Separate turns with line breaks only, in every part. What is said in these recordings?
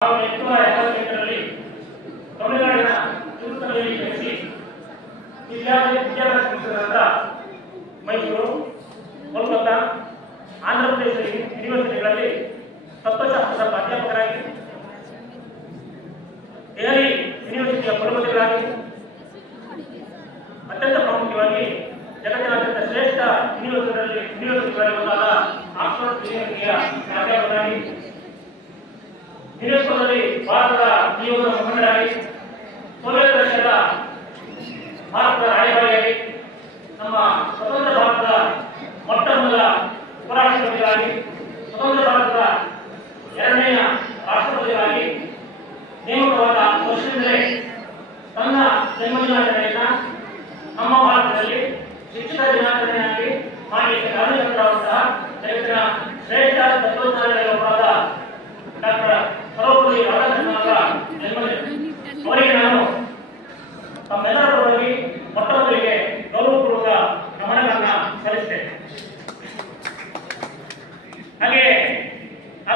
ಎಂಟುನೂರ ತಮಿಳುನಾಡಿನ ತಿರುಪತಿಯಲ್ಲಿ ಜನಿಸಿ ವಿದ್ಯಾರ್ಥಿ ವಿದ್ಯಾಭ್ಯಾಸ ಮೈಸೂರು ಕೋಲ್ಕತ್ತಾ ಆಂಧ್ರ ಪ್ರದೇಶ ಯೂನಿವರ್ಸಿಟಿಗಳಲ್ಲಿ ತತ್ವಶಾಸ್ತ್ರದ ಪ್ರಾಧ್ಯಾಪಕರಾಗಿ ದೆಹಲಿ ಯೂನಿವರ್ಸಿಟಿಯ ಕುಲಪತಿಗಳಾಗಿ ಅತ್ಯಂತ ಪ್ರಾಮುಖ್ಯವಾಗಿ ಜಗತ್ತಿನಾದ್ಯಂತ ಶ್ರೇಷ್ಠ ಯೂನಿವರ್ಸಿಟಿಗಳಲ್ಲಿ ಯೂನಿವರ್ಸಿಟಿಗಳಲ್ಲಿ ಒಂದಾದ ಆಕ್ಸ್ಫರ್ಡ್ ಯೂನಿವರ್ಸಿಟಿಯ ಪ್ರಾಧ್ಯಾಪಕರಾಗಿ ಯುನೆಸ್ಕೋದಲ್ಲಿ ಭಾರತದ ನಿಯೋಗದ ಮುಖಂಡರಾಗಿ ಸೋವಿಯತ್ ರಷ್ಯಾದ ಭಾರತದ ರಾಯಭಾರಿಯಾಗಿ ನಮ್ಮ ಸ್ವತಂತ್ರ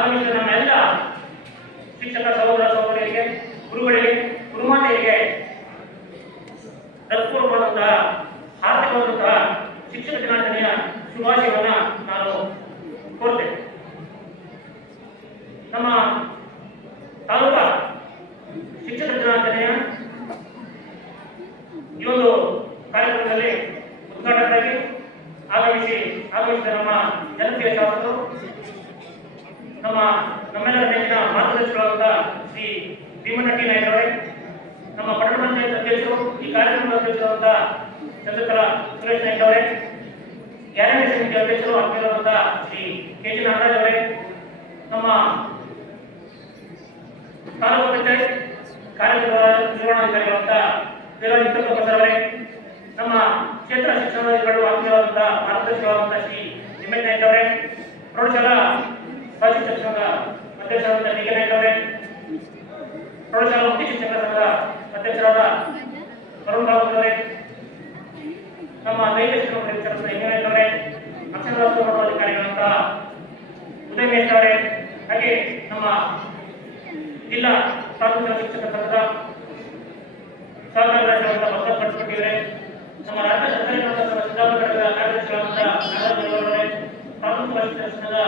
ಆಗಮಿಸಿದ ನಮ್ಮೆಲ್ಲ ಶಿಕ್ಷಕ ಸಹೋದರ ಸಹೋದರಿಯರಿಗೆ ಗುರುಗಳಿಗೆ ಗುರುಮಾತೆಯರಿಗೆ ತತ್ಪೂರ್ವವಾದಂತಹ ಹಾರ್ದಿಕವಾದಂತಹ ಶಿಕ್ಷಕ ದಿನಾಚರಣೆಯ ಶುಭಾಶಯವನ್ನ ನಾನು ಕೋರ್ತೇನೆ ನಮ್ಮ ತಾಲೂಕಾ ಶಿಕ್ಷಕ ದಿನಾಚರಣೆಯ ಈ ಒಂದು ಕಾರ್ಯಕ್ರಮದಲ್ಲಿ ಉದ್ಘಾಟಕರಾಗಿ ಆಗಮಿಸಿ ಆಗಮಿಸಿದ ನಮ್ಮ ಜನಪ್ರಿಯ ಶಾಸಕರು ನಮ್ಮ ನಮ್ಮೆಲ್ಲರ ನೆಚ್ಚಿನ ಮಾರ್ಗದರ್ಶಿಗಳಾದ ಶ್ರೀ ಭೀಮಣ್ಣ ಟಿ ನಾಯ್ಕ ಅವರೇ ನಮ್ಮ ಪಟ್ಟಣ ಪಂಚಾಯತ್ ಅಧ್ಯಕ್ಷರು ಈ ಕಾರ್ಯಕ್ರಮದ ಅಧ್ಯಕ್ಷರಾದ ಚಂದ್ರಕರ ಸುರೇಶ್ ನಾಯ್ಕ ಅವರೇ ಗ್ಯಾರಂಟಿ ಸಮಿತಿ ಅಧ್ಯಕ್ಷರು ಆಗಿರುವಂತ ಶ್ರೀ ಕೆ ಜಿ ನಾಗರಾಜ್ ಅವರೇ, ನಮ್ಮ ತಾಲೂಕು ಪಂಚಾಯತ್ ಕಾರ್ಯನಿರ್ವಹಣಾಧಿಕಾರಿಗಳಾದಂಥ ದೇವರಾಜ್ ಪ್ರೊಫೆಸರ್ ಅವರೇ, ನಮ್ಮ ಕ್ಷೇತ್ರ ಶಿಕ್ಷಣಾಧಿಕಾರಿಗಳು ಆಗಿರುವಂತ ಮಾರ್ಗದರ್ಶಿಗಳಾದಂಥ ಶ್ರೀ ನಿಮೇಶ್ ನಾಯ್ಕ ಅವರೇ, ಪ್ರೌಢಶಾಲಾ ಸಹಶಿಕ್ಷಕ ಸಂಘದ ಅಧ್ಯಕ್ಷರಾದಂತಹ ಡಿ ಕೆ ನಾಯ್ಕ ಅವರೇ, ಪ್ರೌಢಶಾಲಾ ಮುಖ್ಯ ಶಿಕ್ಷಕರ ಸಂಘದ ಅಧ್ಯಕ್ಷರಾದ ಅವರೇ ನಮ್ಮ ಶಿಕ್ಷಣ ಪರಿಸರದ ಇಂಜಿನಿಯರ್ ಅವರೇ ಅಕ್ಷರದಾಸೋಹ ಅಧಿಕಾರಿಗಳಂತಹ ಉದಯ ಮೇಷ್ ಅವರೇ, ಹಾಗೆ ನಮ್ಮ ಜಿಲ್ಲಾ ಸಾರ್ವಜನಿಕ ಶಿಕ್ಷಕ ಸಂಘದ ಸಹಕಾರ ರಾಜ್ಯವಾದ ಭಗವತ್ ಪಟ್ಪಟ್ಟಿಯವರೇ ನಮ್ಮ ರಾಜ್ಯ ಸರ್ಕಾರಿ ನೌಕರರ ಸಂಘ ಸಿದ್ದಾಪುರ ಘಟಕದ ಕಾರ್ಯದರ್ಶಿಗಳಾದ ಅವರೇ ಪ್ರಾಥಮಿಕ ಶಿಕ್ಷಕ ಸಂಘದ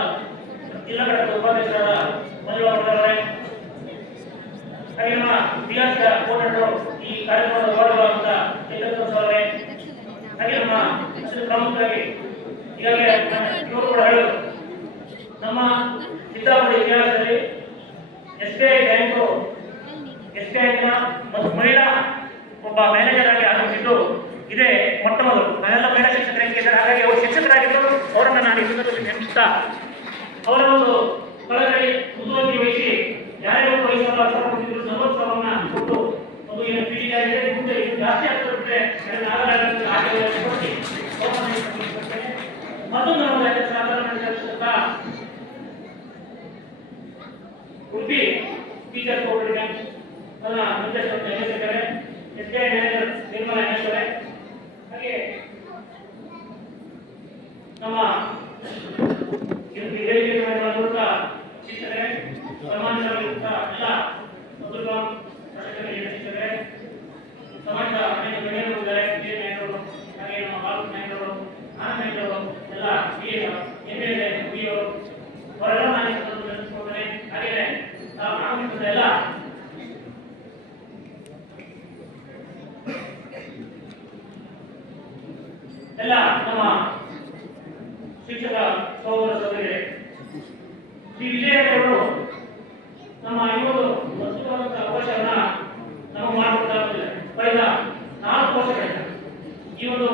ಜಿಲ್ಲಾ ಘಟಕದ ಉಪಾಧ್ಯಕ್ಷರಾದ ಮಂಜುಳಾ ಹಾಗೆ ನಮ್ಮ ಬಿಆರ್ಸಿಯ ಕೋರ್ಟರು ಈ ಕಾರ್ಯಕ್ರಮದ ವಾರ್ಡ್ಗಳಾದ ಚೇತನ್ ಅವರೇ ಹಾಗೆ ನಮ್ಮ ಅತಿ ಪ್ರಮುಖರಾಗಿ ಈಗಾಗಲೇ ಇವರು ಕೂಡ ಹೇಳಿದರು ನಮ್ಮ ಸಿದ್ದಾಪುರ ಇತಿಹಾಸದಲ್ಲಿ ಎಸ್ ಬಿ ಐ ಬ್ಯಾಂಕು, ಎಸ್ ಮಹಿಳಾ ಒಬ್ಬ ಮ್ಯಾನೇಜರ್ ಆಗಿ ಆಗಮಿಸಿದ್ದು ಇದೇ ಮೊಟ್ಟ ಮೊದಲು. ನಾನೆಲ್ಲ ಮಹಿಳಾ ಶಿಕ್ಷಕರ ಹಾಗಾಗಿ ಅವರು ಶಿಕ್ಷಕರಾಗಿದ್ದರು ಅವರನ್ನು ನಾನು ಈ ಸಂದರ್ಭದಲ್ಲಿ ನೆನಪಿಸ್ತಾ ಅವರ ಒಂದು ಅದನ್ನ ನಿರ್ದೇಶಕ ನಿರ್ದೇಶಕರೇ S B I manager Nirmala ಹೆಣೇಶ್ವರೇ ಹಾಗೆ ನಮ್ಮ ಇದು ಈ ವೇದಿಕೆ ಮೇಲೆ ಮೂಲಕ ಶಿಕ್ಷಕರೇ ಸಮಾಜದ ಎಲ್ಲ ಮೊದಲು ಶಿಕ್ಷಕರೇ ಶಿಕ್ಷಕರೇ ಸಮಾಜದ ಅನೇಕ ಗಣ್ಯರು ಇದ್ದಾರೆ ವಿಜಯ ನಾಯಕರು ಹಾಗೆ ನಮ್ಮ ಬಾಲಕ ನಾಯಕರು ಆನಂದ ನಾಯಕರು ಎಲ್ಲ ಹಿರಿಯ ಎಂ ಎಲ್ ಎ ಮುಗಿಯವರು ಅವರೆಲ್ಲ ನಾನು ಈ ಸಂದರ್ಭದಲ್ಲಿ ನೆನೆಸ್ಕೊಳ್ತೇನೆ ಹಾಗೆಯೇ ನಾವು ಆಗಮಿಸಿದ ಎಲ್ಲ ಎಲ್ಲ ನಮ್ಮ ಶಿಕ್ಷಕ ಸಹೋದರ ಈ ವಿಜಯಗಳು ನಮ್ಮ ಒಂದು ಅದ್ಭುತವಾದಂತಹ ಅವಕಾಶವನ್ನ ನಮಗೆ ಮಾಡಿಕೊಡ್ತಾ ಕಳೆದ ನಾಲ್ಕು ವರ್ಷಗಳಿಂದ ಈ ಒಂದು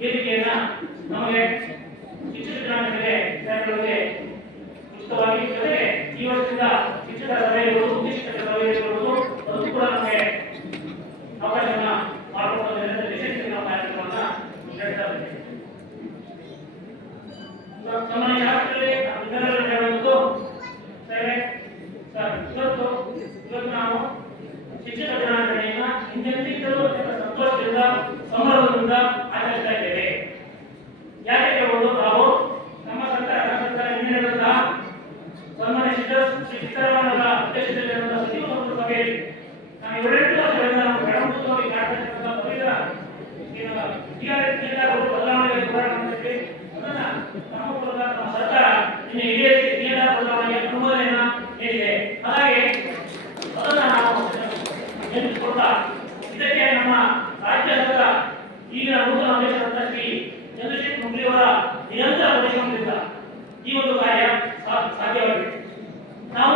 ವೇದಿಕೆಯನ್ನ ನಮಗೆ ಶಿಕ್ಷಕ ದಿನಾಚರಣೆಗೆ ಸೇರಿಕೊಳ್ಳಲು ಉಚಿತವಾಗಿ ಜೊತೆಗೆ ಈ ವರ್ಷದಿಂದ ಶಿಕ್ಷಕರ ಸಭೆ ಇರುವುದು ಮುಖ್ಯ ಶಿಕ್ಷಕರ ಸಭೆ ಇರುವುದು ಅದು ಕೂಡ ನಮಗೆ ಅವಕಾಶವನ್ನ ಮಾಡಿಕೊಡೋದ್ರಿಂದ ಯಶಸ್ವಿ ನಾವು ಕಾರ್ಯಕ್ರಮವನ್ನ ನಡೆಸ್ತಾ ಇದ್ದೇವೆ ನಮ್ಮ ಶಾಸ್ತ್ರದಲ್ಲಿ ಇದರಲ್ಲಿ ಹೇಳುವುದು ಸರಿ ಸರ್ ಇವತ್ತು ಇವತ್ತು ನಾವು ಶಿಕ್ಷಕ ಅತ್ಯಂತ ಸಂತೋಷದಿಂದ ಸಂಭ್ರಮದಿಂದ ಚಂದ್ರಶೇಖರ್ ಕುಂಬ್ರಿಯವರ ನಿರಂತರ ಪರಿಶ್ರಮದಿಂದ ಈ ಒಂದು ಕಾರ್ಯ ಸಾಧ್ಯವಾಗಿದೆ. ನಾವು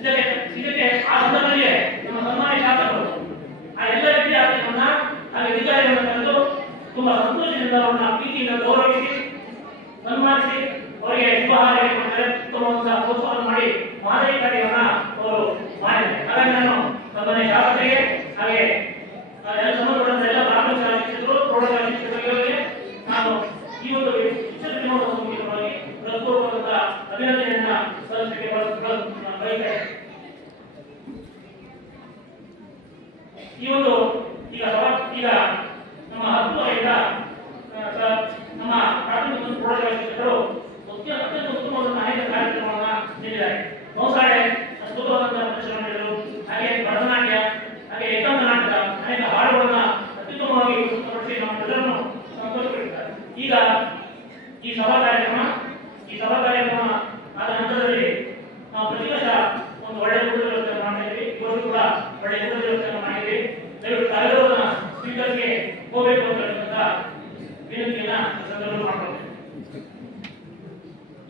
ಇದಕ್ಕೆ ಇದಕ್ಕೆ ಆ ಸಂದರ್ಭದಲ್ಲಿ ನಮ್ಮ ಸನ್ಮಾನ್ಯ ಶಾಸಕರು, ಆ ಎಲ್ಲ ವಿದ್ಯಾರ್ಥಿಗಳನ್ನ ನಾವು ಅಧಿಕಾರಿಗಳನ್ನ ತಂದು ತುಂಬಾ ಸಂತೋಷದಿಂದ ಅವರನ್ನ ಪ್ರೀತಿಯಿಂದ ಗೌರವಿಸಿ, ಸನ್ಮಾನಿಸಿ, ಅವರಿಗೆ ಶುಭ ಹಾರೈಕೆ ಪ್ರೋತ್ಸಾಹ ಮಾಡಿ ಮಾದರಿ ಕಾರ್ಯಗಳನ್ನ ಅವರು ಮಾಡಿದ್ದಾರೆ. ಹಾಗಾಗಿ ನಾನು ಸನ್ಮಾನ್ಯ ಶಾಸಕರಿಗೆ ಹಾಗೆ ಎಲ್ಲ y uno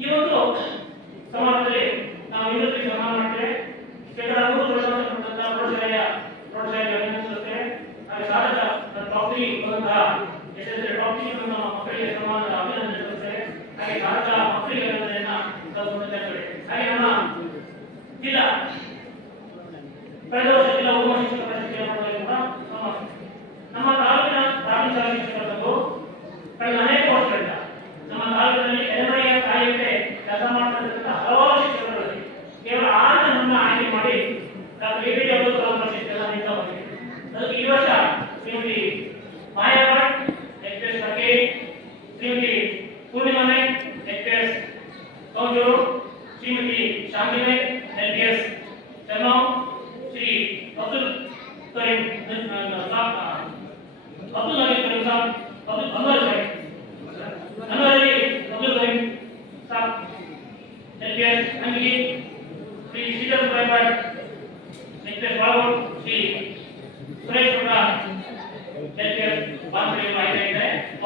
You ఈరోజు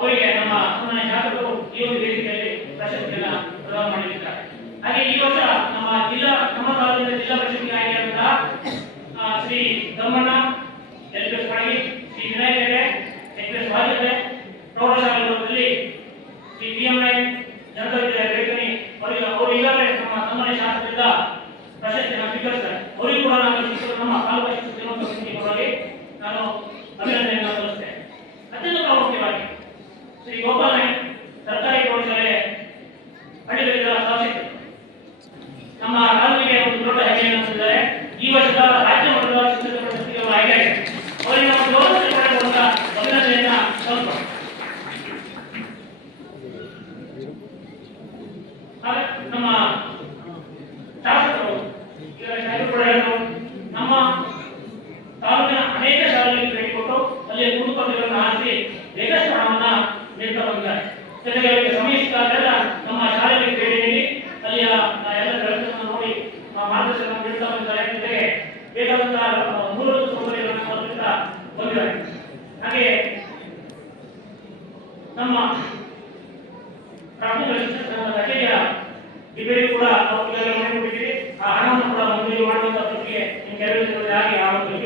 ಅವರಿಗೆ ನಮ್ಮ ಅನುಮಾನ ಜಾತಕರು ಈ ಒಂದು ವೇದಿಕೆಯಲ್ಲಿ ಪ್ರಶಸ್ತಿಯನ್ನ ಪ್ರದಾನ ಮಾಡಲಿದ್ದಾರೆ ಹಾಗೆ ಈ ವರ್ಷ ನಮ್ಮ ಜಿಲ್ಲಾ, ನಮ್ಮ ತಾಲೂಕಿನ ಜಿಲ್ಲಾ ಪ್ರಶಸ್ತಿ ಆಗಿರುವಂತಹ ಶ್ರೀ ತಮ್ಮಣ್ಣ ನಮ್ಮ ರಾಜ್ಯಕ್ಕೆ ಒಂದು ದೊಡ್ಡ ಹೆಜ್ಜೆ ಹೆಜ್ಜೆಯನ್ನು ಈ ವರ್ಷದ ರಾಜ್ಯ ಮಟ್ಟದ ಶಿಕ್ಷಕ ಪ್ರಶಸ್ತಿಗಳು ಆಯ್ಕೆಯಾಗಿದೆ ಒಂದಾಗಿದೆ ಹಾಗೆ ನಮ್ಮ ಪ್ರಾಥಮಿಕ ಶಿಕ್ಷಣ ಕೂಡ ನಾವು ಈಗಾಗಲೇ ಮಾಡಿಕೊಂಡಿದ್ದೀವಿ ಆ ಹಣವನ್ನು ಕೂಡ ಮಂಜೂರು ಮಾಡುವಂತಹ ಬಗ್ಗೆ ಕೆಲವು ಆಗಿ ಆರೋಗ್ಯ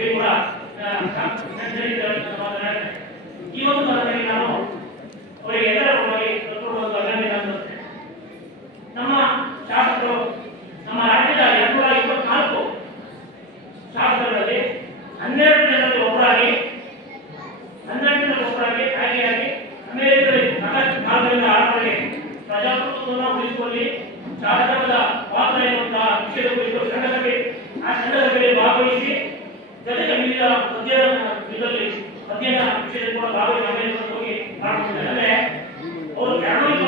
ಪ್ರಜಾಪ್ರಭುತ್ವವನ್ನು ಉಳಿಸುವಲ್ಲಿ ಶಾಸಕರ ಪಾತ್ರ ಎನ್ನುವಂತಹ ವಿಷಯದ ಕುರಿತು ಸಂಘಸಭೆ ಆ ಸಂಘಸಭೆಯಲ್ಲಿ ಭಾಗವಹಿಸಿ ಜೊತೆಗೆ ವಿವಿಧ ಅಧ್ಯಯನ ಇದರಲ್ಲಿ ಅಧ್ಯಯನ ವಿಷಯದ ಕೂಡ ಭಾಗವಹಿಸಿ ಹೋಗಿ ಪ್ರಾರಂಭಿಸಿದ್ದಾರೆ ಅಂದರೆ ಅವರು ಪ್ರಾಣಿ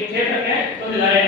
क्षेत्र है तो लाए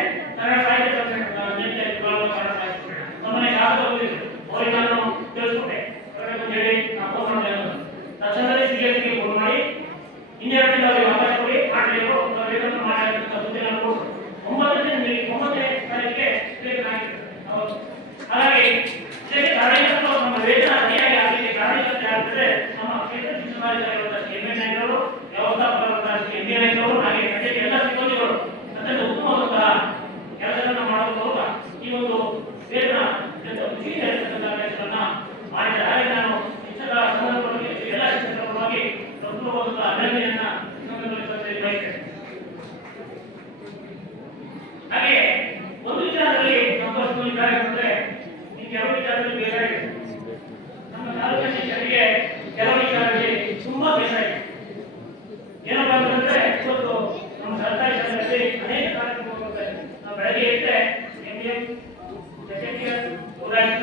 Gracias.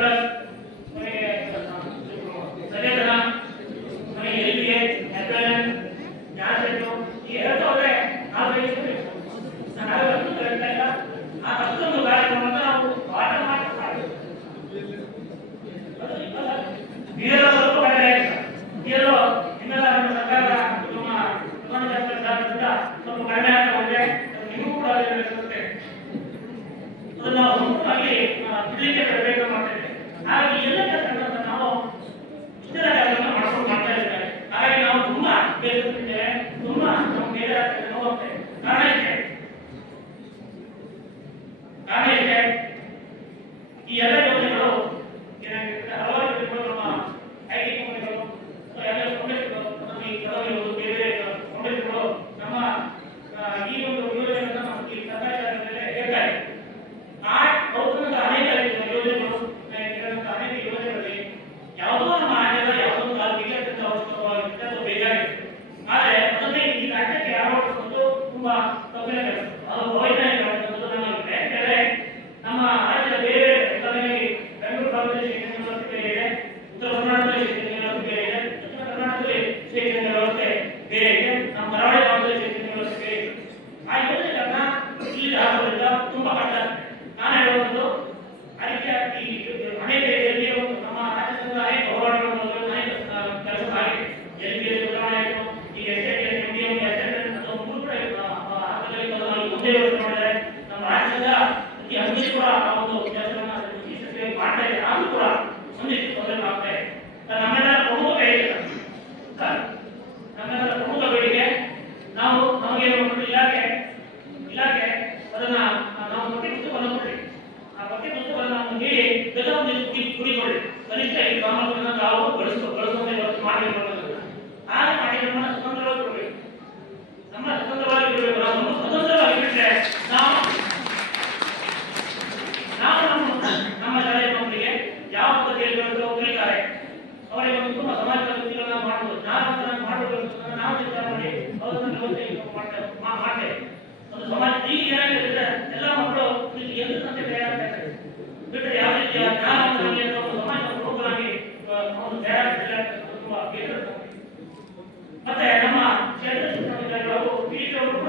Yes. Avoid ಕೂಡ ಸುನಿಶ್ಚಿತವನ್ನು ಆಗ್ತಾ ಪ್ರಮುಖ ಬೇಡಿಕೆ ಪ್ರಮುಖ ನಾವು ನಮಗೆ ಇಲಾಖೆ ಇಲಾಖೆ ಅದನ್ನ ನಾವು ಪಠ್ಯ ಪುಸ್ತಕವನ್ನು ಕೊಡಿ ಆ ಪಠ್ಯ ಪುಸ್ತಕವನ್ನು ನಾವು ನೀಡಿ ಜೊತೆ ಕನಿಷ್ಠ ಈ ನಾವು ಬಳಸೋ ಬಳಸೋದೇ ಇವತ್ತು ಮಾಡಿರ್ಬೋದು ಆ ಮಾಡಿರ್ಬೋದು ಸ್ವತಂತ್ರವಾಗಿ ಕೊಡಬೇಕು ನಮ್ಮ ಸ್ವತಂತ್ರವಾಗಿ ಸಮಾಜ ಈಗ ಏನಾಗ್ತದೆ ಎಲ್ಲ ಮಕ್ಕಳು ಎದುರಿಸಂತೆ ತಯಾರಾಗ್ತಾರೆ ಬಿಟ್ಟರೆ ಯಾವ ರೀತಿಯ ಜ್ಞಾನವಾಗಿ ಅಥವಾ ಸಮಾಜ ಪ್ರೋಗ್ರಾಮಿ ಅವರು ತಯಾರಾಗ್ತಿಲ್ಲ ಮತ್ತೆ ನಮ್ಮ ಕ್ಷೇತ್ರ ಶಿಕ್ಷಣ ವಿದ್ಯಾರ್ಥಿಗಳು ಪಿ ಜಿ ಅವರು ಕೂಡ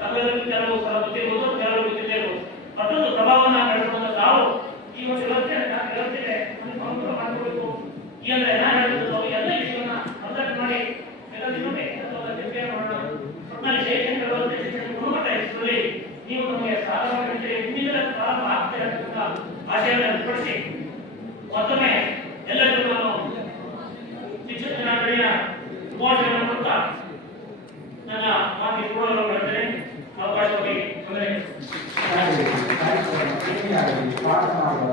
ನಮ್ಮೆಲ್ಲರಿಗೂ ಕೆಲವು ಸಲ ಗೊತ್ತಿರ್ಬೋದು ಕೆಲವು ಗೊತ್ತಿಲ್ಲದೆ ಪ್ರಭಾವವನ್ನು ನಡೆಸಿಕೊಂಡು ನಾವು ಈ ಒಂದು ವ್ಯವಸ್ಥೆ ವ್ಯವಸ್ಥೆ ಅನುಕೂಲ ಈ ಅಂದ್ರೆ ನಾನು ಎಲ್ಲ ವಿಷಯವನ್ನ ಅಬ್ಸರ್ವ್ ಮಾಡಿ ಎಲ್ಲ ಮಾಡೋದು ನೀವು ಮತ್ತೊಮ್ಮೆ